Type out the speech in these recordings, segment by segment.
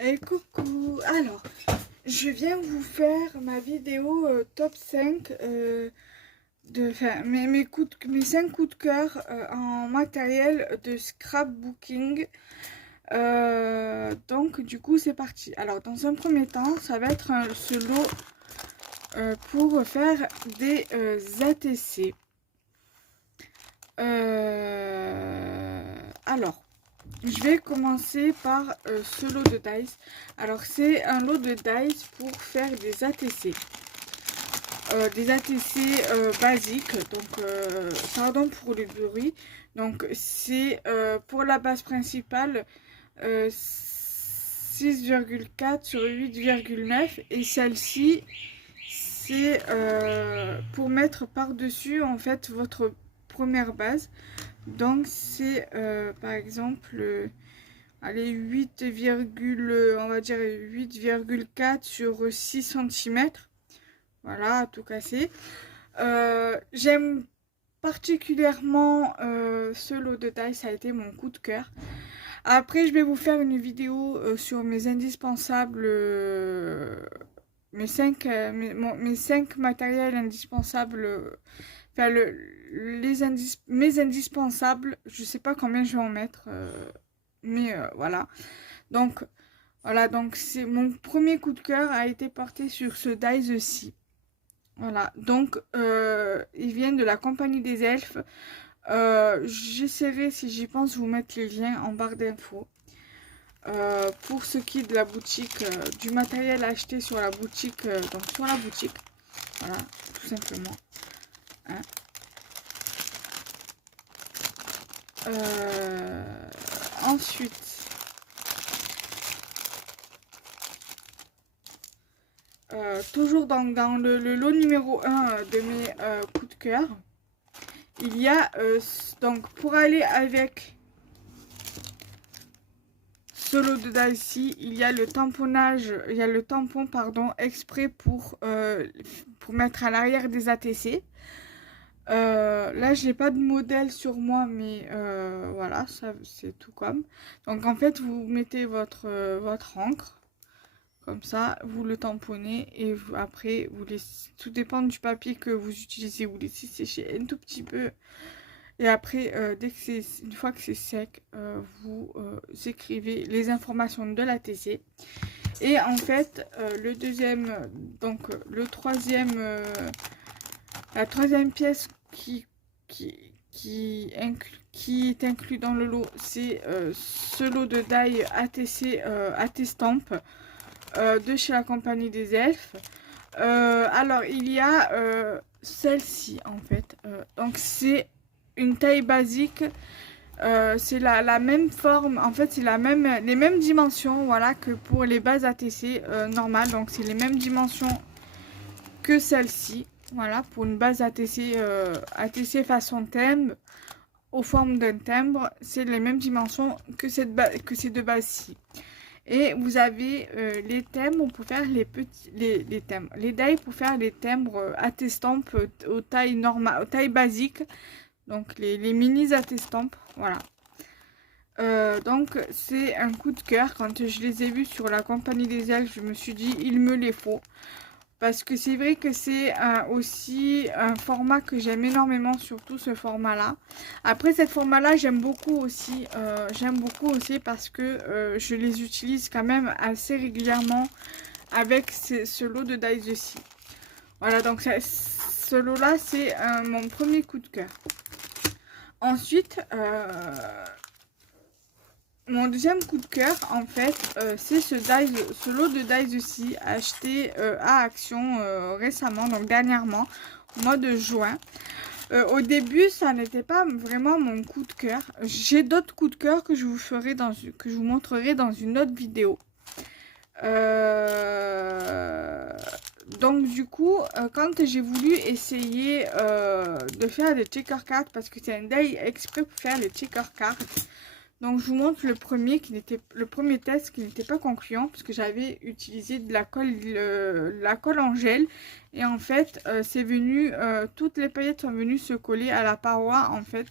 Et coucou. Alors, je viens vous faire ma vidéo top 5 mes 5 coups de cœur en matériel de scrapbooking. Donc du coup c'est parti. Alors dans un premier temps, ça va être ce lot pour faire des ATC. Alors, je vais commencer par ce lot de dice. Alors, c'est un lot de dice pour faire des ATC. Des ATC basiques. Donc, pardon pour le bruit. Donc, c'est pour la base principale 6,4 sur 8,9. Et celle-ci, c'est pour mettre par-dessus en fait votre première base. Donc c'est par exemple allez 8, on va dire 8,4 sur 6 cm. Voilà, à tout casser. J'aime particulièrement ce lot de taille, ça a été mon coup de cœur. Après, je vais vous faire une vidéo sur mes indispensables, mes 5 matériels indispensables. Enfin, mes indispensables, je sais pas combien je vais en mettre, mais voilà. Donc, voilà, donc c'est mon premier coup de cœur a été porté sur ce Dice-ci. Voilà, donc ils viennent de la Compagnie des Elfes. J'essaierai, si j'y pense, vous mettre les liens en barre d'infos. Pour ce qui est de la boutique, du matériel acheté sur la boutique, donc sur la boutique, voilà, tout simplement. Hein. Ensuite, toujours dans le lot numéro 1 de mes coups de cœur, il y a donc pour aller avec ce lot de Daisy, il y a le tamponnage, il y a le tampon pardon exprès pour mettre à l'arrière des ATC. Là, je n'ai pas de modèle sur moi, mais voilà, ça c'est tout comme. Donc en fait, vous mettez votre encre, comme ça, vous le tamponnez et après, vous laissez, tout dépend du papier que vous utilisez, vous laissez sécher un tout petit peu. Et après, une fois que c'est sec, vous écrivez les informations de la TC. Et en fait, la troisième pièce qui est inclus dans le lot, c'est ce lot de die ATC AT-Stamp de chez la Compagnie des Elfes. Alors, il y a celle-ci en fait. Donc, c'est une taille basique. C'est la même forme, en fait c'est les mêmes dimensions voilà, que pour les bases ATC normales, donc c'est les mêmes dimensions que celle-ci, voilà, pour une base ATC, ATC façon timbre, aux formes d'un timbre, c'est les mêmes dimensions que ces deux bases-ci. Et vous avez les timbres pour faire les timbres, les dies pour faire les timbres AT-Stamp aux tailles normales, aux tailles basiques. Donc les mini AT-Stamp, voilà. Donc c'est un coup de cœur. Quand je les ai vus sur la Compagnie des Elfes, je me suis dit il me les faut. Parce que c'est vrai que c'est aussi un format que j'aime énormément, surtout ce format-là. Après, cette format-là, j'aime beaucoup aussi. Parce que je les utilise quand même assez régulièrement avec ce lot de dice aussi. Voilà, donc ce lot-là, c'est mon premier coup de cœur. Ensuite, mon deuxième coup de cœur, en fait, c'est ce lot de dice aussi, acheté à Action récemment, donc dernièrement, au mois de juin. Au début, ça n'était pas vraiment mon coup de cœur. J'ai d'autres coups de cœur que je vous montrerai dans une autre vidéo. Donc du coup, quand j'ai voulu essayer de faire des checker cards, parce que c'est un die exprès pour faire les checker cards. Donc je vous montre le premier test qui n'était pas concluant, parce que j'avais utilisé de la colle en gel, et en fait c'est venu, toutes les paillettes sont venues se coller à la paroi en fait.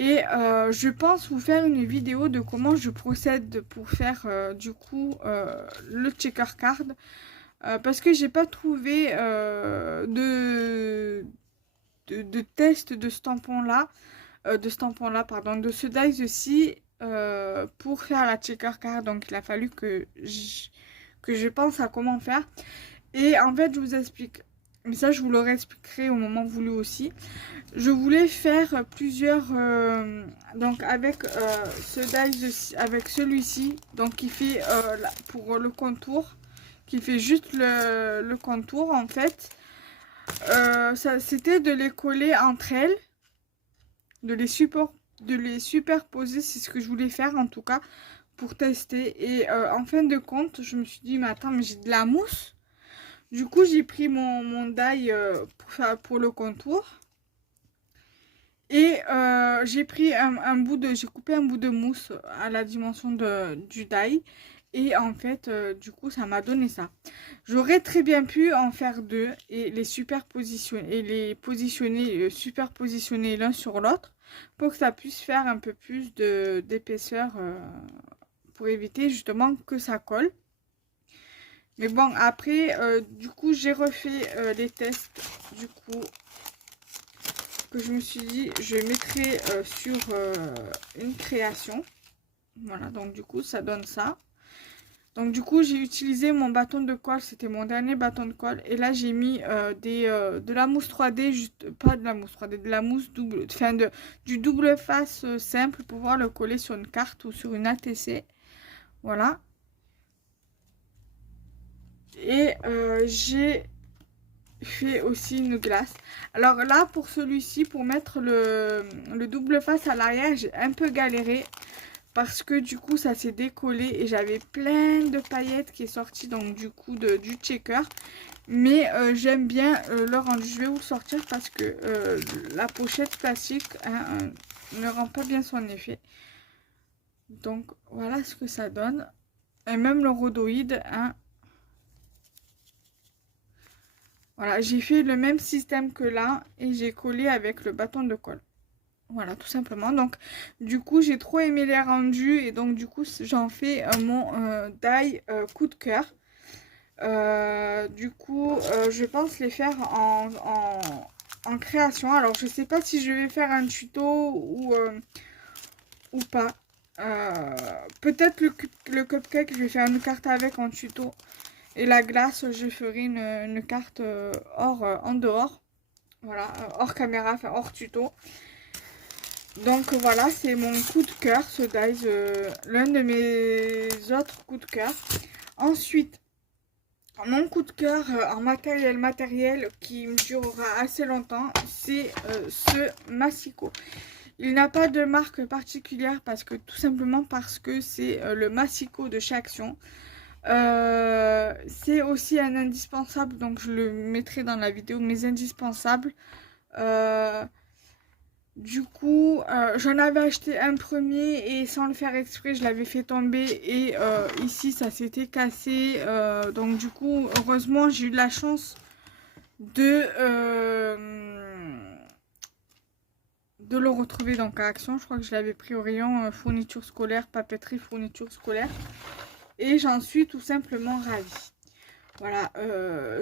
Et je pense vous faire une vidéo de comment je procède pour faire du coup le checker card. Parce que j'ai pas trouvé de test de ce tampon-là. Pardon, de ce dies-ci pour faire la checker card. Donc il a fallu que je pense à comment faire. Et en fait je vous explique, mais ça je vous le réexpliquerai au moment voulu aussi. Je voulais faire plusieurs donc avec ce dies, avec celui-ci, donc qui fait pour le contour, qui fait juste le contour en fait. Ça c'était de les coller entre elles, de les superposer, c'est ce que je voulais faire en tout cas pour tester. Et en fin de compte je me suis dit mais attends, mais j'ai de la mousse. Du coup j'ai pris mon die pour le contour. Et j'ai pris j'ai coupé un bout de mousse à la dimension du die. Et en fait, du coup, ça m'a donné ça. J'aurais très bien pu en faire deux et les superpositionner l'un sur l'autre pour que ça puisse faire un peu plus d'épaisseur pour éviter justement que ça colle. Mais bon, après, du coup, j'ai refait les tests, du coup, que je me suis dit, je mettrai sur une création. Voilà, donc du coup, ça donne ça. Donc du coup, j'ai utilisé mon bâton de colle, c'était mon dernier bâton de colle. Et là, j'ai mis de la mousse 3D, juste pas de la mousse 3D, de la mousse double, enfin du double face simple pour pouvoir le coller sur une carte ou sur une ATC. Voilà. Et j'ai fait aussi une glace. Alors là, pour celui-ci, pour mettre le double face à l'arrière, j'ai un peu galéré. Parce que du coup ça s'est décollé et j'avais plein de paillettes qui est sorti donc du coup du checker. Mais j'aime bien le rendu. Je vais vous le sortir parce que la pochette plastique ne rend pas bien son effet. Donc voilà ce que ça donne. Et même le rhodoïde. Voilà, j'ai fait le même système que là et j'ai collé avec le bâton de colle. Voilà, tout simplement. Donc, du coup, j'ai trop aimé les rendus. Et donc, du coup, j'en fais mon die coup de cœur. Du coup, je pense les faire en création. Alors, je sais pas si je vais faire un tuto ou pas. Peut-être le cupcake, je vais faire une carte avec en tuto. Et la glace, je ferai une carte en dehors. Voilà, hors caméra, enfin hors tuto. Donc voilà, c'est mon coup de cœur, ce dies, l'un de mes autres coups de cœur. Ensuite, mon coup de cœur en matériel qui me durera assez longtemps, c'est ce Massico. Il n'a pas de marque particulière tout simplement parce que c'est le Massico de chez Action. C'est aussi un indispensable, donc je le mettrai dans la vidéo, mes indispensables. Du coup, j'en avais acheté un premier et sans le faire exprès, je l'avais fait tomber et ici, ça s'était cassé. Donc du coup, heureusement, j'ai eu de la chance de le retrouver donc à Action. Je crois que je l'avais pris au rayon fourniture scolaire, papeterie, fourniture scolaire. Et j'en suis tout simplement ravie. Voilà,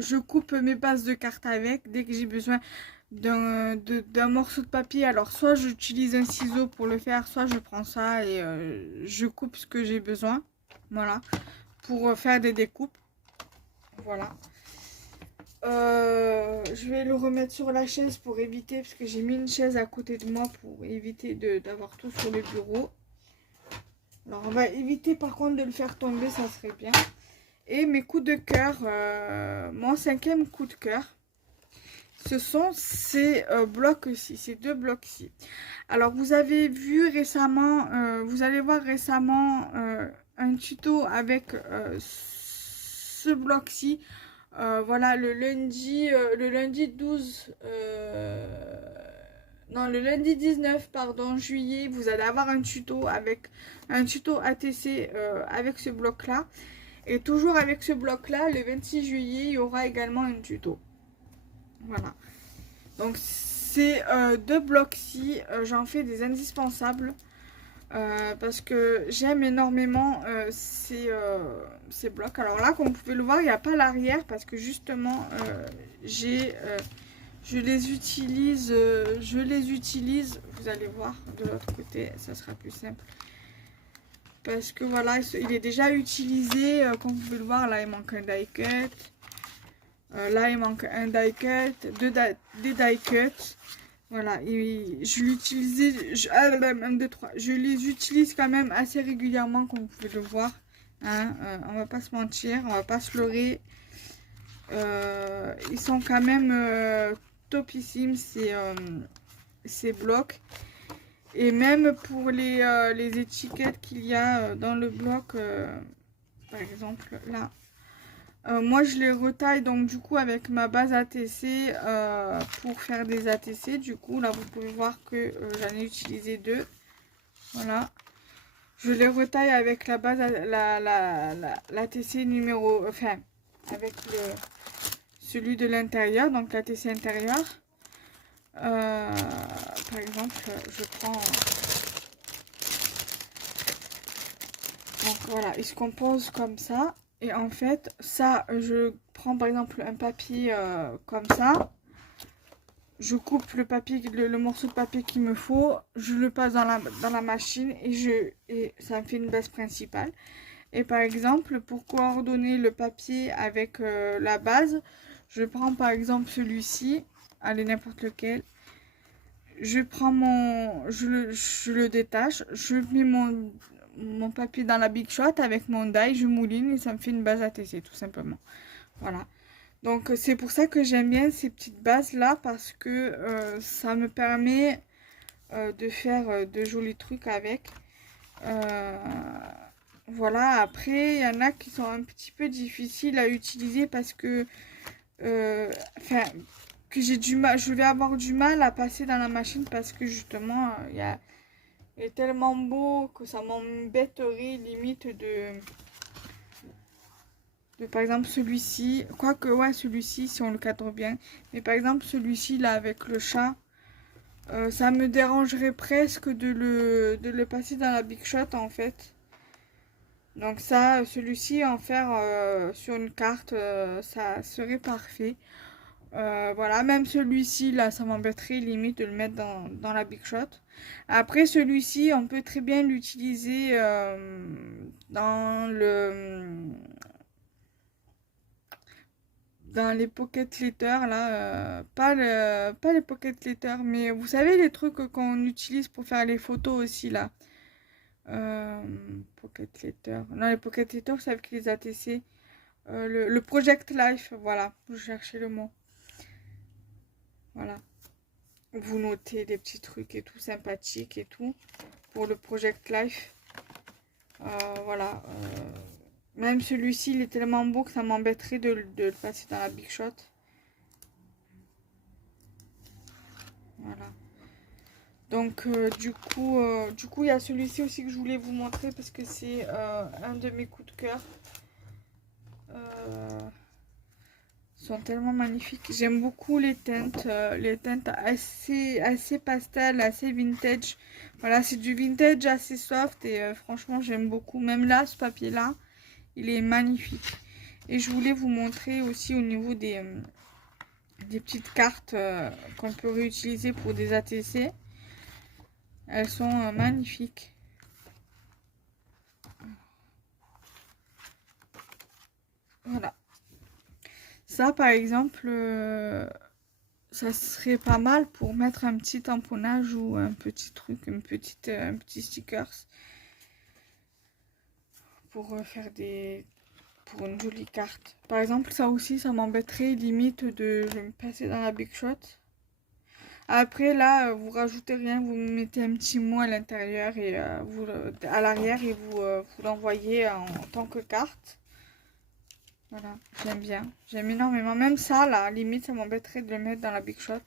je coupe mes bases de cartes avec dès que j'ai besoin d'un morceau de papier. Alors soit j'utilise un ciseau pour le faire, soit je prends ça et je coupe ce que j'ai besoin. Voilà, pour faire des découpes. Voilà. Je vais le remettre sur la chaise pour éviter, parce que j'ai mis une chaise à côté de moi pour éviter d'avoir tout sur le bureau. Alors on va éviter par contre de le faire tomber, ça serait bien. Et mes coups de cœur, mon 5e coup de cœur, ce sont ces blocs-ci, ces deux blocs-ci. Alors, vous avez vu récemment, vous allez voir récemment un tuto avec ce bloc-ci. Voilà, le lundi 12, non, le lundi 19, pardon, juillet, vous allez avoir un tuto avec un tuto ATC avec ce bloc-là. Et toujours avec ce bloc-là, le 26 juillet, il y aura également un tuto. Voilà. Donc, ces deux blocs-ci, j'en fais des indispensables. Parce que j'aime énormément ces blocs. Alors là, comme vous pouvez le voir, il n'y a pas l'arrière parce que justement, je les utilise, vous allez voir de l'autre côté, ça sera plus simple. Parce que voilà, il est déjà utilisé, comme vous pouvez le voir, là il manque un die cut. Là il manque un die cut, des die cuts. Voilà, je l'utilisais, je les utilise quand même assez régulièrement, comme vous pouvez le voir. Hein, on va pas se mentir, on va pas se leurrer. Ils sont quand même topissimes ces blocs. Et même pour les étiquettes qu'il y a dans le bloc, par exemple là. Moi je les retaille donc du coup avec ma base ATC pour faire des ATC. Du coup là vous pouvez voir que j'en ai utilisé deux. Voilà. Je les retaille avec la base l'ATC numéro, enfin avec celui de l'intérieur, donc l'ATC intérieur. Par exemple je prends, donc voilà, il se compose comme ça. Et en fait, ça, je prends par exemple un papier comme ça. Je coupe le papier, le morceau de papier qu'il me faut. Je le passe dans la machine et ça me fait une base principale. Et par exemple, pour coordonner le papier avec la base, je prends par exemple celui-ci. Allez, n'importe lequel. Je prends je le détache. Je mets mon papier dans la Big Shot avec mon die, je mouline et ça me fait une base ATC tout simplement. Voilà. Donc c'est pour ça que j'aime bien ces petites bases là parce que ça me permet de faire de jolis trucs avec. Voilà, après il y en a qui sont un petit peu difficiles à utiliser parce que enfin que j'ai du mal, je vais avoir du mal à passer dans la machine parce que justement il est tellement beau que ça m'embêterait limite de par exemple celui-ci, quoique ouais celui-ci si on le cadre bien, mais par exemple celui-ci là avec le chat, ça me dérangerait presque de le passer dans la Big Shot en fait. Donc ça, celui-ci en faire sur une carte, ça serait parfait. Voilà, même celui-ci là, ça m'embêterait limite de le mettre dans la Big Shot. Après celui-ci, on peut très bien l'utiliser dans les pocket letters là, pas les pocket letters, mais vous savez les trucs qu'on utilise pour faire les photos aussi là. Pocket letter, non les pocket letters c'est avec les ATC. Le Project Life, voilà, je cherchais le mot. Voilà, vous notez des petits trucs et tout sympathiques et tout pour le Project Life. Voilà, même celui-ci il est tellement beau que ça m'embêterait de le passer dans la Big Shot. Voilà. Donc du coup il y a celui-ci aussi que je voulais vous montrer parce que c'est un de mes coups de cœur. Sont tellement magnifiques. J'aime beaucoup les teintes assez pastel, assez vintage. Voilà, c'est du vintage assez soft et franchement j'aime beaucoup. Même là, ce papier là, il est magnifique. Et je voulais vous montrer aussi au niveau des petites cartes qu'on peut réutiliser pour des ATC. Elles sont magnifiques. Voilà. Ça, par exemple, ça serait pas mal pour mettre un petit tamponnage ou un petit truc, un petit stickers. Pour faire pour une jolie carte. Par exemple, ça aussi, ça m'embêterait limite de me passer dans la Big Shot. Après, là, vous rajoutez rien, vous mettez un petit mot à l'intérieur et à l'arrière et vous l'envoyez en tant que carte. Voilà, j'aime bien. J'aime énormément. Même ça, là, limite, ça m'embêterait de le mettre dans la Big Shot.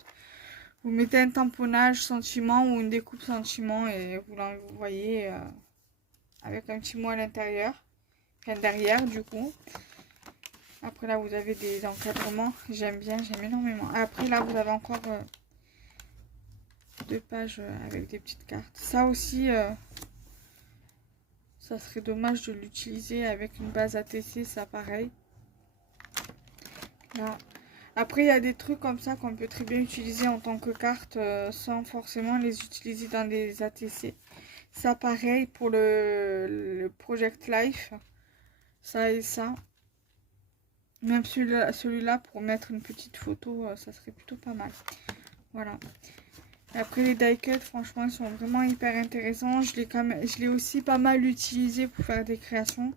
Vous mettez un tamponnage sentiment ou une découpe sentiment et vous l'envoyez avec un petit mot à l'intérieur. Enfin, derrière, du coup. Après, là, vous avez des encadrements. J'aime bien, j'aime énormément. Après, là, vous avez encore 2 pages avec des petites cartes. Ça aussi, ça serait dommage de l'utiliser avec une base ATC, ça pareil. Là. Après, il y a des trucs comme ça qu'on peut très bien utiliser en tant que carte sans forcément les utiliser dans des ATC. Ça pareil pour le Project Life. Ça et ça. Même celui-là pour mettre une petite photo, ça serait plutôt pas mal. Voilà. Et après les die cuts, franchement, ils sont vraiment hyper intéressants. Je l'ai aussi pas mal utilisé pour faire des créations.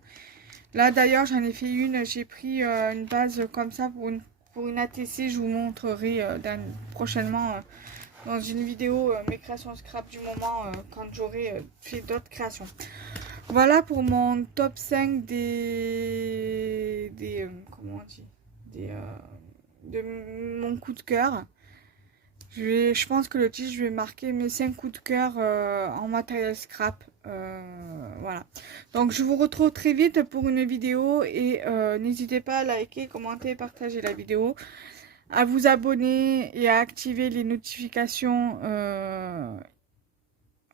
Là d'ailleurs, j'en ai fait une. J'ai pris une base comme ça pour une ATC. Je vous montrerai prochainement dans une vidéo mes créations scrap du moment quand j'aurai fait d'autres créations. Voilà pour mon top 5 comment on dit, de mon coup de cœur. Je pense que le titre, je vais marquer mes 5 coups de cœur en matériel scrap. Voilà. Donc, je vous retrouve très vite pour une vidéo et n'hésitez pas à liker, commenter, partager la vidéo, à vous abonner et à activer les notifications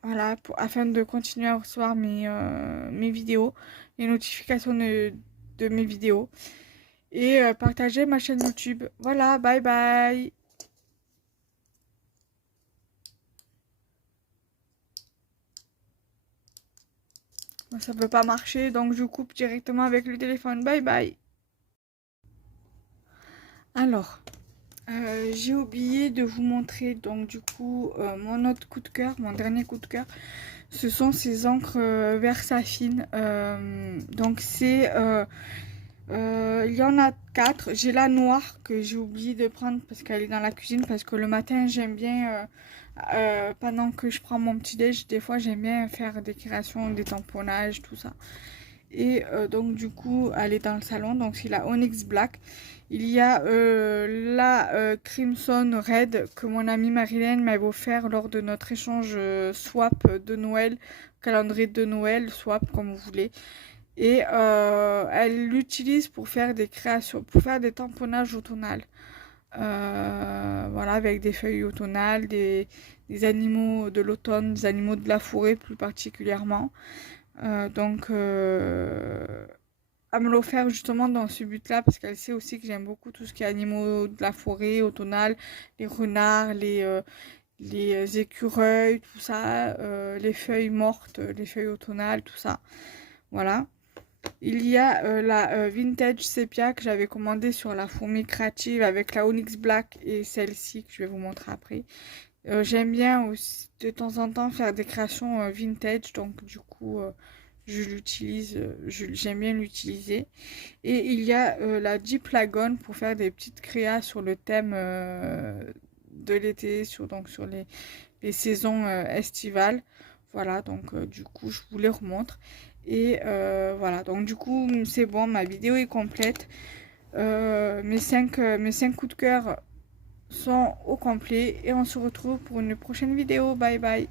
voilà, afin de continuer à recevoir mes vidéos, les notifications de mes vidéos et partager ma chaîne YouTube. Voilà, bye bye. Ça peut pas marcher, donc je coupe directement avec le téléphone. Bye bye. Alors, j'ai oublié de vous montrer donc du coup mon autre coup de cœur, mon dernier coup de cœur. Ce sont ces encres Versafine. Donc c'est, il y en a 4. J'ai la noire que j'ai oublié de prendre parce qu'elle est dans la cuisine. Parce que le matin j'aime bien, pendant que je prends mon petit déj, des fois j'aime bien faire des créations, des tamponnages, tout ça. Et donc du coup elle est dans le salon, donc c'est la Onyx Black. Il y a la Crimson Red que mon amie Marilyn m'avait offert lors de notre échange swap de Noël, calendrier de Noël, swap comme vous voulez. Et elle l'utilise pour faire des créations, pour faire des tamponnages automnales. Voilà, avec des feuilles automnales, des animaux de l'automne, des animaux de la forêt plus particulièrement. Donc, à me l'offrir justement dans ce but-là, parce qu'elle sait aussi que j'aime beaucoup tout ce qui est animaux de la forêt, automnale, les renards, les écureuils, tout ça, les feuilles mortes, les feuilles automnales, tout ça. Voilà. Il y a la Vintage Sepia que j'avais commandée sur la fourmi créative avec la Onyx Black et celle-ci que je vais vous montrer après. J'aime bien aussi de temps en temps faire des créations vintage, donc du coup je l'utilise, j'aime bien l'utiliser. Et il y a la Diplagon pour faire des petites créas sur le thème de l'été, sur les saisons estivales. Voilà, donc du coup je vous les remontre. Et voilà, donc du coup c'est bon, ma vidéo est complète. Mes 5 coups de cœur sont au complet et on se retrouve pour une prochaine vidéo. Bye bye.